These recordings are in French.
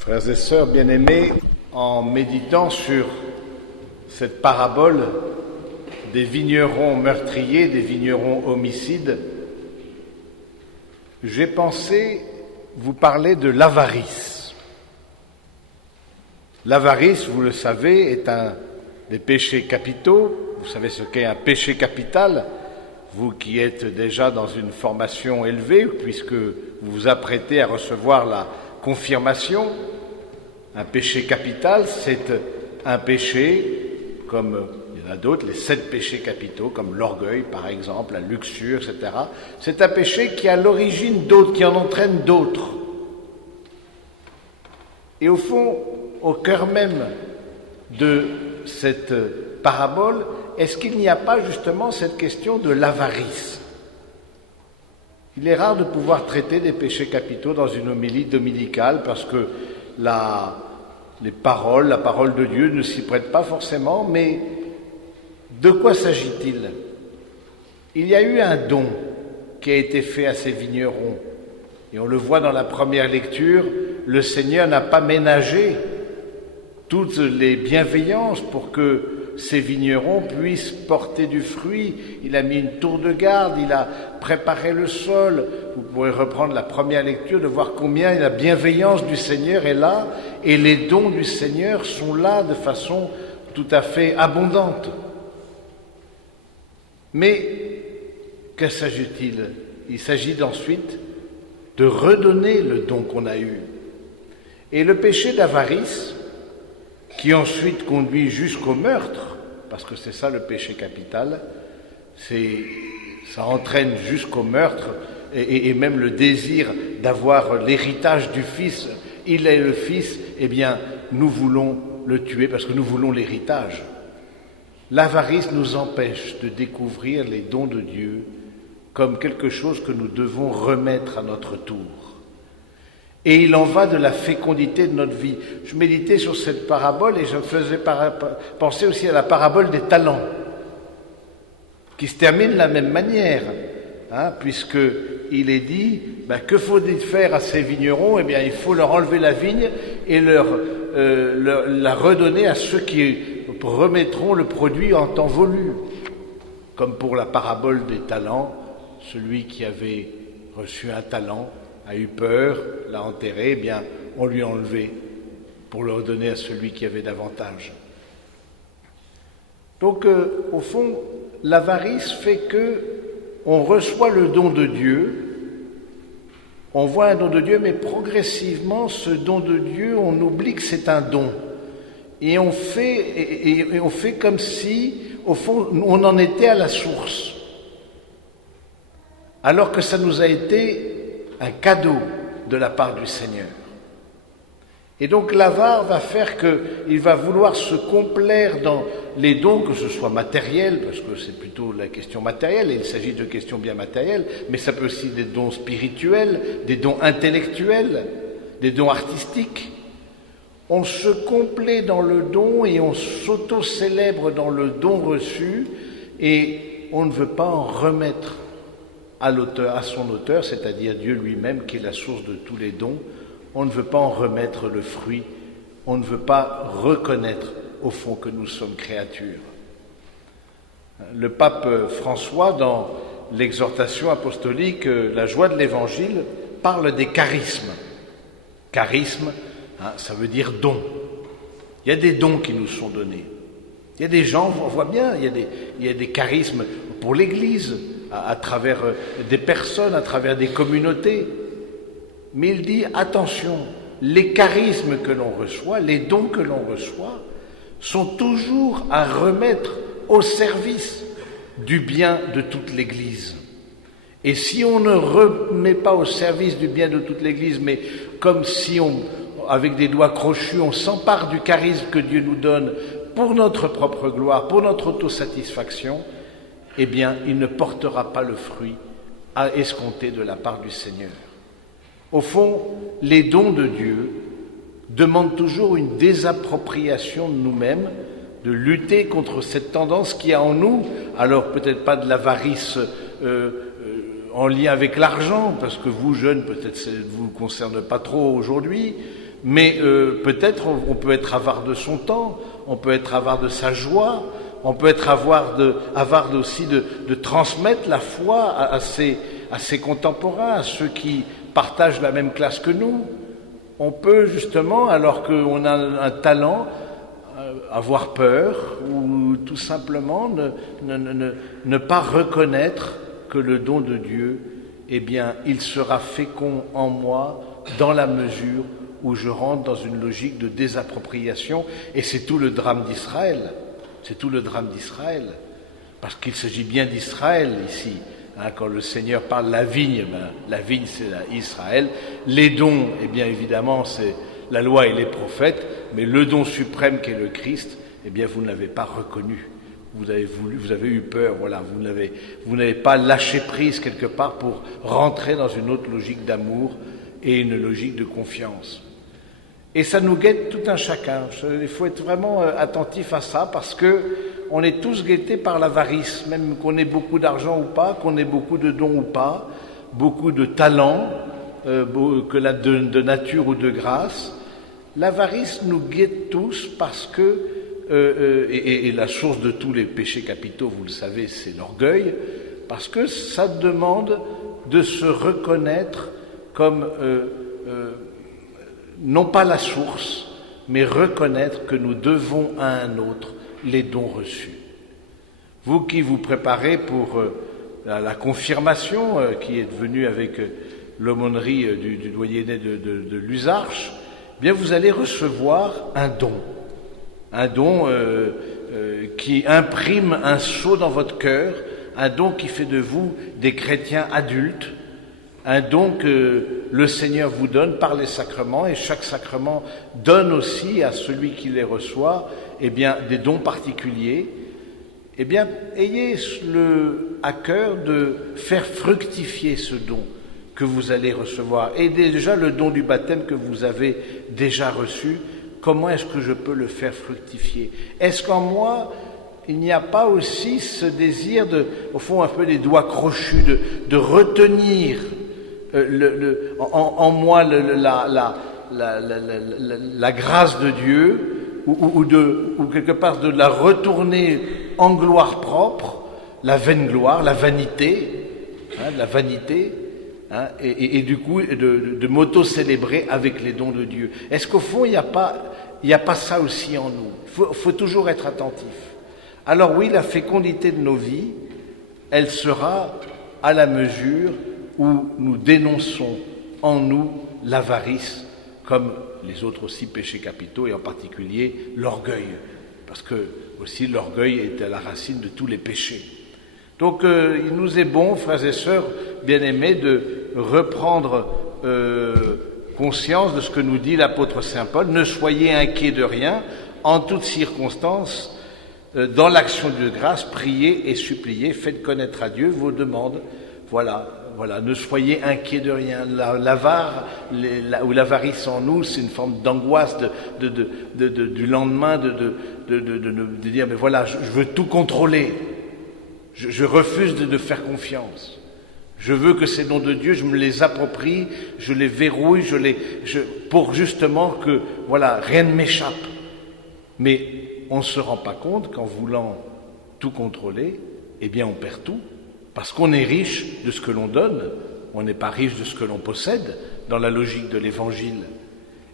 Frères et sœurs bien-aimés, en méditant sur cette parabole des vignerons meurtriers, des vignerons homicides, j'ai pensé vous parler de l'avarice. L'avarice, vous le savez, est un des péchés capitaux. Vous savez ce qu'est un péché capital, vous qui êtes déjà dans une formation élevée, puisque vous vous apprêtez à recevoir la confirmation. Un péché capital, c'est un péché, comme il y en a d'autres, les 7 péchés capitaux, comme l'orgueil par exemple, la luxure, etc. C'est un péché qui a l'origine d'autres, qui en entraîne d'autres. Et au fond, au cœur même de cette parabole, est-ce qu'il n'y a pas justement cette question de l'avarice? Il est rare de pouvoir traiter des péchés capitaux dans une homélie dominicale parce que la parole de Dieu ne s'y prête pas forcément, mais de quoi s'agit-il? Il y a eu un don qui a été fait à ces vignerons, et on le voit dans la première lecture, le Seigneur n'a pas ménagé toutes les bienveillances pour que ces vignerons puissent porter du fruit. Il a mis une tour de garde, il a préparé le sol. Vous pourrez reprendre la première lecture, de voir combien la bienveillance du Seigneur est là, et les dons du Seigneur sont là de façon tout à fait abondante. Mais que s'agit-il? Il s'agit ensuite de redonner le don qu'on a eu. Et le péché d'avarice, qui ensuite conduit jusqu'au meurtre, parce que c'est ça le péché capital, ça entraîne jusqu'au meurtre et même le désir d'avoir l'héritage du Fils. Il est le Fils, eh bien nous voulons le tuer parce que nous voulons l'héritage. L'avarice nous empêche de découvrir les dons de Dieu comme quelque chose que nous devons remettre à notre tour. Et il en va de la fécondité de notre vie. Je méditais sur cette parabole et je me faisais penser aussi à la parabole des talents, qui se termine de la même manière, puisqu'il est dit, que faut-il faire à ces vignerons? Eh bien, il faut leur enlever la vigne et la redonner à ceux qui remettront le produit en temps voulu. Comme pour la parabole des talents, celui qui avait reçu un talent a eu peur, l'a enterré, eh bien, on lui a enlevé pour le redonner à celui qui avait davantage. Donc, au fond, l'avarice fait que on reçoit le don de Dieu, on voit un don de Dieu, mais progressivement, ce don de Dieu, on oublie que c'est un don. Et on fait comme si, au fond, on en était à la source. Alors que ça nous a été un cadeau de la part du Seigneur. Et donc l'avare va faire qu'il va vouloir se complaire dans les dons, que ce soit matériels, parce que c'est plutôt la question matérielle, et il s'agit de questions bien matérielles, mais ça peut aussi des dons spirituels, des dons intellectuels, des dons artistiques. On se complaît dans le don et on s'auto-célèbre dans le don reçu, et on ne veut pas en remettre à son auteur, c'est-à-dire Dieu lui-même, qui est la source de tous les dons. On ne veut pas en remettre le fruit, on ne veut pas reconnaître au fond que nous sommes créatures. Le pape François, dans l'exhortation apostolique La joie de l'Évangile, parle des charismes. Charisme, ça veut dire don. Il y a des dons qui nous sont donnés. Il y a des gens, on voit bien, il y a des charismes pour l'Église, à travers des personnes, à travers des communautés. Mais il dit, attention, les charismes que l'on reçoit, les dons que l'on reçoit, sont toujours à remettre au service du bien de toute l'Église. Et si on ne remet pas au service du bien de toute l'Église, mais comme si avec des doigts crochus, on s'empare du charisme que Dieu nous donne pour notre propre gloire, pour notre autosatisfaction, eh bien, il ne portera pas le fruit à escompter de la part du Seigneur. Au fond, les dons de Dieu demandent toujours une désappropriation de nous-mêmes, de lutter contre cette tendance qu'il y a en nous, alors peut-être pas de l'avarice en lien avec l'argent, parce que vous, jeunes, peut-être ça ne vous concerne pas trop aujourd'hui, Mais peut-être on peut être avare de son temps, on peut être avare de sa joie, on peut être avare aussi de transmettre la foi à ses contemporains, à ceux qui partagent la même classe que nous. On peut justement, alors qu'on a un talent, avoir peur ou tout simplement ne pas reconnaître que le don de Dieu, eh bien, il sera fécond en moi dans la mesure où je rentre dans une logique de désappropriation. Et c'est tout le drame d'Israël. C'est tout le drame d'Israël. Parce qu'il s'agit bien d'Israël ici. Quand le Seigneur parle de la vigne, la vigne c'est Israël. Les dons, eh bien évidemment, c'est la loi et les prophètes. Mais le don suprême qu'est le Christ, eh bien vous ne l'avez pas reconnu. Vous avez eu peur, voilà. Vous n'avez pas lâché prise quelque part pour rentrer dans une autre logique d'amour et une logique de confiance. Et ça nous guette tout un chacun. Il faut être vraiment attentif à ça parce que on est tous guettés par l'avarice, même qu'on ait beaucoup d'argent ou pas, qu'on ait beaucoup de dons ou pas, beaucoup de talents, de nature ou de grâce. L'avarice nous guette tous parce que, et la source de tous les péchés capitaux, vous le savez, c'est l'orgueil, parce que ça demande de se reconnaître comme non pas la source, mais reconnaître que nous devons à un autre les dons reçus. Vous qui vous préparez pour la confirmation qui est devenue avec l'aumônerie du doyenné de Luzarches, eh bien vous allez recevoir un don qui imprime un sceau dans votre cœur, un don qui fait de vous des chrétiens adultes, un don que le Seigneur vous donne par les sacrements, et chaque sacrement donne aussi à celui qui les reçoit, eh bien, des dons particuliers. Eh bien, ayez à cœur de faire fructifier ce don que vous allez recevoir. Et déjà le don du baptême que vous avez déjà reçu, comment est-ce que je peux le faire fructifier? Est-ce qu'en moi, il n'y a pas aussi ce désir au fond un peu les doigts crochus, de retenir en moi la grâce de Dieu, ou quelque part de la retourner en gloire propre, la vaine gloire, la vanité, et du coup de m'auto-célébrer avec les dons de Dieu. Est-ce qu'au fond il n'y a pas ça aussi en nous? Faut toujours être attentif. Alors oui, la fécondité de nos vies, elle sera à la mesure où nous dénonçons en nous l'avarice, comme les autres aussi péchés capitaux, et en particulier l'orgueil, parce que aussi l'orgueil est à la racine de tous les péchés. Donc il nous est bon, frères et sœurs bien-aimés, de reprendre conscience de ce que nous dit l'apôtre Saint Paul. Ne soyez inquiets de rien, en toutes circonstances, dans l'action de grâce, priez et suppliez, faites connaître à Dieu vos demandes. Voilà, ne soyez inquiets de rien. L'avare ou l'avarice en nous, c'est une forme d'angoisse du lendemain, de dire, mais voilà, je veux tout contrôler. Je refuse de faire confiance. Je veux que ces dons de Dieu, je me les approprie, je les verrouille, pour justement que, voilà, rien ne m'échappe. Mais on ne se rend pas compte qu'en voulant tout contrôler, eh bien on perd tout. Parce qu'on est riche de ce que l'on donne, on n'est pas riche de ce que l'on possède, dans la logique de l'Évangile.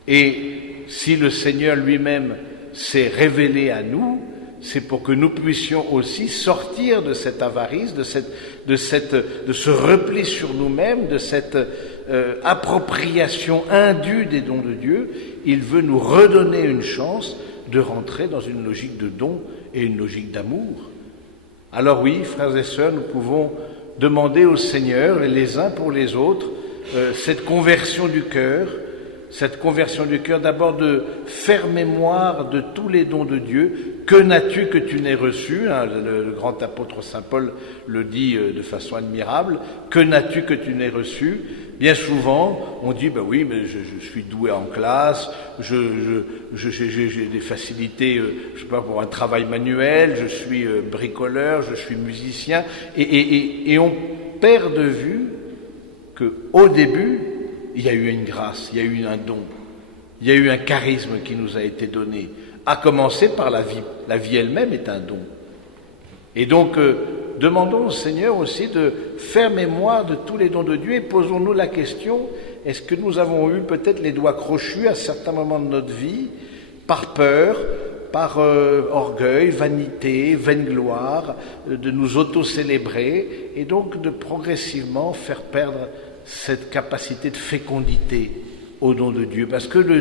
Et si le Seigneur lui-même s'est révélé à nous, c'est pour que nous puissions aussi sortir de cette avarice, de ce repli sur nous-mêmes, de cette appropriation indue des dons de Dieu. Il veut nous redonner une chance de rentrer dans une logique de don et une logique d'amour. Alors oui, frères et sœurs, nous pouvons demander au Seigneur, les uns pour les autres, cette conversion du cœur, d'abord de faire mémoire de tous les dons de Dieu. Que n'as-tu que tu n'aies reçu? Le grand apôtre Saint Paul le dit de façon admirable. Que n'as-tu que tu n'aies reçu? Bien souvent, on dit, ben oui, mais je suis doué en classe, j'ai des facilités, je sais pas, pour un travail manuel, je suis bricoleur, je suis musicien, et on perd de vue que au début, il y a eu une grâce, il y a eu un don. Il y a eu un charisme qui nous a été donné, à commencer par la vie. La vie elle-même est un don. Et donc, demandons au Seigneur aussi de faire mémoire de tous les dons de Dieu et posons-nous la question, est-ce que nous avons eu peut-être les doigts crochus à certains moments de notre vie, par peur, par orgueil, vanité, vaine gloire, de nous auto-célébrer et donc de progressivement faire perdre cette capacité de fécondité au don de Dieu. Parce que le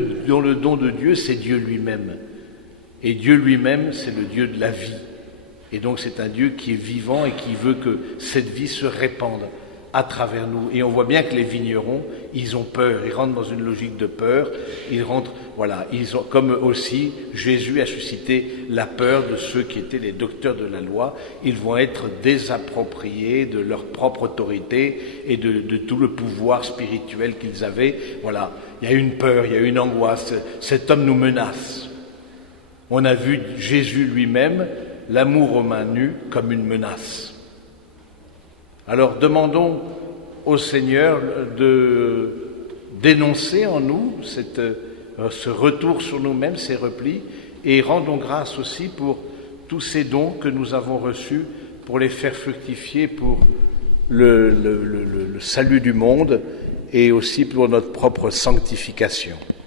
don de Dieu, c'est Dieu lui-même. Et Dieu lui-même, c'est le Dieu de la vie. Et donc c'est un Dieu qui est vivant et qui veut que cette vie se répande à travers nous. Et on voit bien que les vignerons, ils ont peur, ils rentrent dans une logique de peur, comme aussi Jésus a suscité la peur de ceux qui étaient les docteurs de la loi. Ils vont être désappropriés de leur propre autorité et de tout le pouvoir spirituel qu'ils avaient. Voilà, il y a une peur, il y a une angoisse, cet homme nous menace. On a vu Jésus lui-même, l'amour aux mains nues, comme une menace. Alors demandons au Seigneur de dénoncer en nous ce retour sur nous-mêmes, ces replis, et rendons grâce aussi pour tous ces dons que nous avons reçus, pour les faire fructifier pour le salut du monde et aussi pour notre propre sanctification.